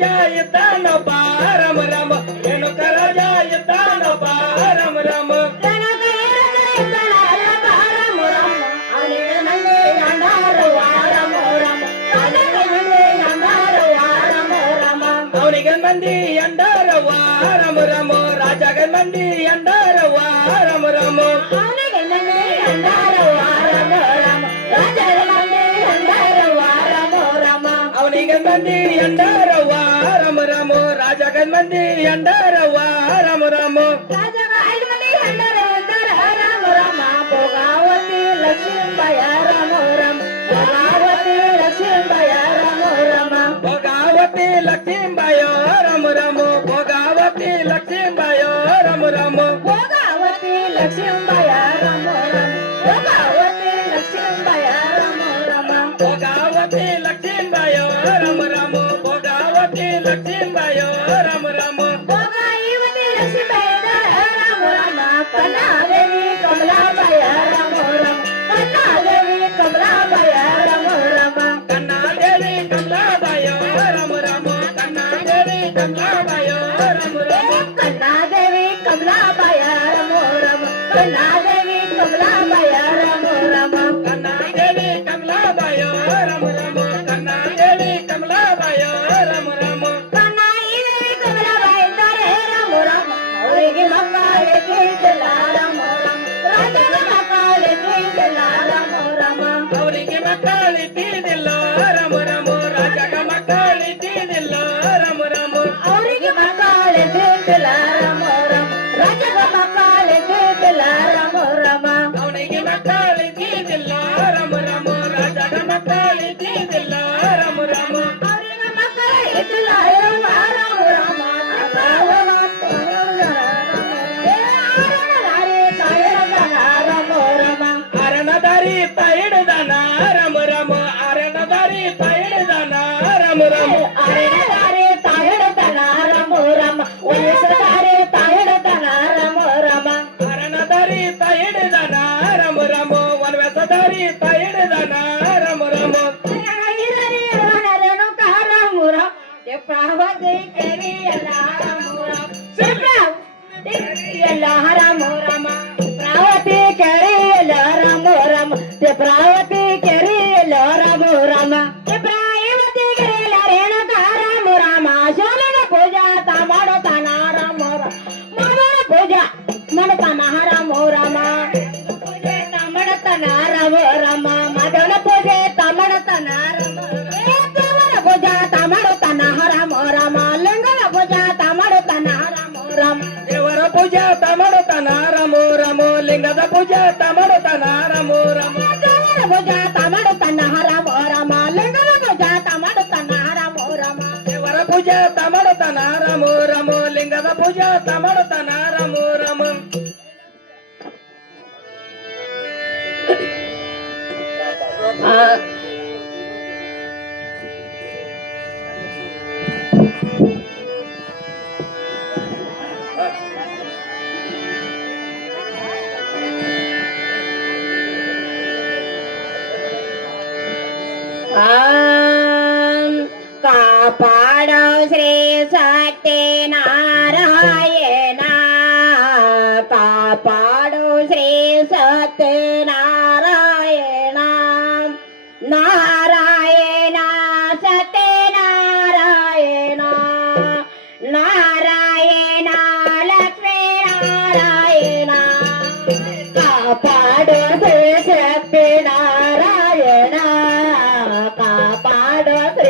राजा येताना पा राम राम रेणुका राजा येताना पा राम राम ಅವನಿಗೆ ಮಂದಿ ಎಂದರ ರಾಮ ರಾಮ ರಾಜಗ ಮಂದಿ ಎಂದರ ರಾಮ ರಾಮ ಅವನಿಗೆ ಮಂದಿ ಎಂದರ ರಾಮ ರಾಮ ರಾಜಗ ಮಂದಿ ಎಂದರ ರಾಮ ರಾಮ ಅವನಿಗೆ ಮಂದಿ ಎಂದರ ರಾಮ ರಾಮ ರಾಜಗ ಮಂದಿ ಎಂದರ ರಾಮ ರಾಮ ರಾಜಗ ಮಂದಿ ಎಂದರ ರಾಮ ರಾಮ ಭೋಗಾವತಿ ಲಕ್ಷ್ಮೀಬಾಯ ರಾಮ ರಾಮ ಭೋಗಾವತಿ ಲಕ್ಷ್ಮೀಬಾಯ ರಾಮ ರಾಮ ಭೋಗಾವತಿ ಲಕ್ಷ್ಮೀಬಾಯ ರಾಮ ರಾಮ ಭೋಗಾವತಿ ಲಕ್ಷ್ಮೀಬಾಯ ರಾಮ ರಾಮ ಭೋಗಾವತಿ ಲಕ್ಷ್ಮೀಬಾಯ ರಾಮ ರಾಮ ಭೋಗಾವತಿ ಲಕ್ಷ್ಮೀಬಾಯ ರಾಮ ರಾಮ ಭೋಗಾವತಿ ಲಕ್ಷ್ಮೀಬಾಯ ರಾಮ ರಾಮ ಭೋಗಾವತಿ ಲಕ್ಷ್ಮೀಬಾಯ ರಾಮ ರಾಮ ಭೋಗಾವತಿ ಲಕ್ಷ್ಮೀಬಾಯ ರಾಮ ರಾಮ ಕನ್ನಾದೇವಿ ಕಮಲಾಬಾಯ ರಾಮ ರಾಮ ಕನ್ನಾದೇವಿ ಕಮಲಾಬಾಯ ರಾಮ ರಾಮ ಕನ್ನಾದೇವಿ ಕಮಲಾಬಾಯ ರಾಮ ರಾಮ ಕನ್ನಾದೇವಿ ಕಮಲಾಬಾಯ ರಾಮ ರಾಮ ಕನ್ನಾದೇವಿ ಕಮಲಾಬಾಯ ರಾಮ ರಾಮ ಕನ್ನಾದೇವಿ ಕಮಲಾಬಾಯ ರಾಮ ರಾಮ ಕನ್ನಾದೇವಿ ಕಮಲಾಬಾಯ ರಾಮ ರಾಮ ಕನ್ನಾದೇವಿ ಕಮಲಾಬಾಯ ರಾಮ ರಾಮ ಕನ್ನಾದೇವಿ ಕಮಲಾಬಾಯ ರಾಮ ರಾಮ ಅವರಿಗೆ ಮಕ್ಕಳಿದ್ದಿಲ್ಲ ರಾಮ ರಾಮ ರಾಜನ ಮಕ್ಕಳಿದ್ದಿಲ್ಲ ರಾಮ ರಾಮ ಅವರಿಗೆ ಮಕ್ಕಳಿದ್ದಿಲ್ಲ ರಾಮ ರಾಮ ರಾಜಗ ಮಕ್ಕಳಿದ್ದಿಲ್ಲ ರಾಮ ರಾಮ ಅವರಿಗೆ ಮಕ್ಕಳಿದ್ದಿಲ್ಲ ರಾಮ ರಾಮ ರಾಜಗ ಮಕ್ಕಳಿದ್ದಿಲ್ಲ ರಾಮ ರಾಮ ಅವನಿಗೆ ಮಕ್ಕಳಿದ್ದಿಲ್ಲ ರಾಮ ರಾಮ ರಾಜಗ ಮಕ್ಕಳಿದ್ದಿಲ್ಲ ರಾಮ ರಾಮ ಅವರಿಗೆ ಮಕ್ಕಳಿದ್ದಿಲ್ಲ ರಾಮ ರಾಮ ಅರಣದಾರಿ ತೈಡದನ ರಾಮ ರಾಮ ಅರಣದಾರಿ ತೈಡದನ ರಾಮ ರಾಮ ಅರಣದಾರಿ ತೈಡದನ ರಾಮ ರಾಮ ವಯಸ್ಸದಾರಿ ತೈಡದನ ರಾಮ ರಾಮ ಅರಣದಾರಿ ತೈಡದನ ರಾಮ ರಾಮ ವನವೇಸದಾರಿ ತೈಡದನ ರಾಮ ರಾಮ ರೇಣುಕಾ ರಾಮ ರಾಮ ಪ್ರಾವತಿ ಕೆರಿಯಲ್ಲ ರಾಮ ರಾಮ ಎಲ್ಲ ರಾಮ ರಾಮ ಪ್ರಾವತಿ ಕೆರೆಯಲ್ಲ ರಾಮ ರಾಮ ಪ್ರಾವತಿ ಕೆರೆಯಲ್ಲ ರಾಮ ರಾಮ ಪ್ರಾವತಿ ಕೆರೆಯಲ್ಲ ರೇಣುಕಾ ರಾಮ ರಾಮ ಶೋಲನ ಪೂಜಾ ತಾ ಮಾಡುತ್ತಾನ ರಾಮ ರಾಮ ಮಾವನ ಪೂಜಾ ಮಾಡುತ್ತಾನ ರಾಮ ರಾಮ ಪೂಜೆ ತಾ ಮಾಡುತ್ತಾನ ರಾಮ ರಾಮ ಮಾಧವನ ಪೂಜೆ ತಾ ಮಾಡುತ್ತಾನ ರಾಮ ದೇವರ ಪೂಜಾ ತಾ ಮಾಡುತ್ತಾನ ರಾಮ ರಾಮ ಲಿಂಗನ ಪೂಜಾ ತಾ ಮಾಡುತ್ತಾನ ರಾಮ ರಾಮ ದೇವರ ಪೂಜಾ ತಾ ಮಾಡುತ್ತಾನ ರಾಮ ರಾಮ ಲಿಂಗದ ಪೂಜಾ ತಾ ಮಾಡುತ್ತಾನ ರಾಮ ರಾಮ ದೇವರ ಪೂಜಾ ತಾ ಮಾಡುತ್ತಾನ ರಾಮ ರಾಮ ಲಿಂಗದ ಪೂಜಾ ತಾ ಮಾಡುತ್ತಾನ ರಾಮ ರಾಮ ದೇವರ ಪೂಜಾ ತಾ ಮಾಡುತ್ತಾನ ರಾಮ ರಾಮ ಲಿಂಗದ ಪೂಜಾ ತಾ ಮಾಡುತ್ತಾನ ರಾಮ ರಾಮ ಕಾಪಾಡೋ ಶ್ರೀ ಸತ್ಯನಾರಾಯಣ ಕಾಪಾಡೋ ಶ್ರೀ ಸತ್ಯನಾರಾಯಣ ನಾರಾಯಣ ಸತ್ಯನಾರಾಯಣ ನಾರಾಯಣ ಲಕ್ಷ್ಮೀ ನಾರಾಯಣ ಕಾಪಾಡೋ ಶ್ರೀ ಸತ್ಯನಾರಾಯಣ ಕಾಪಾಡೋ ಶ್ರೀ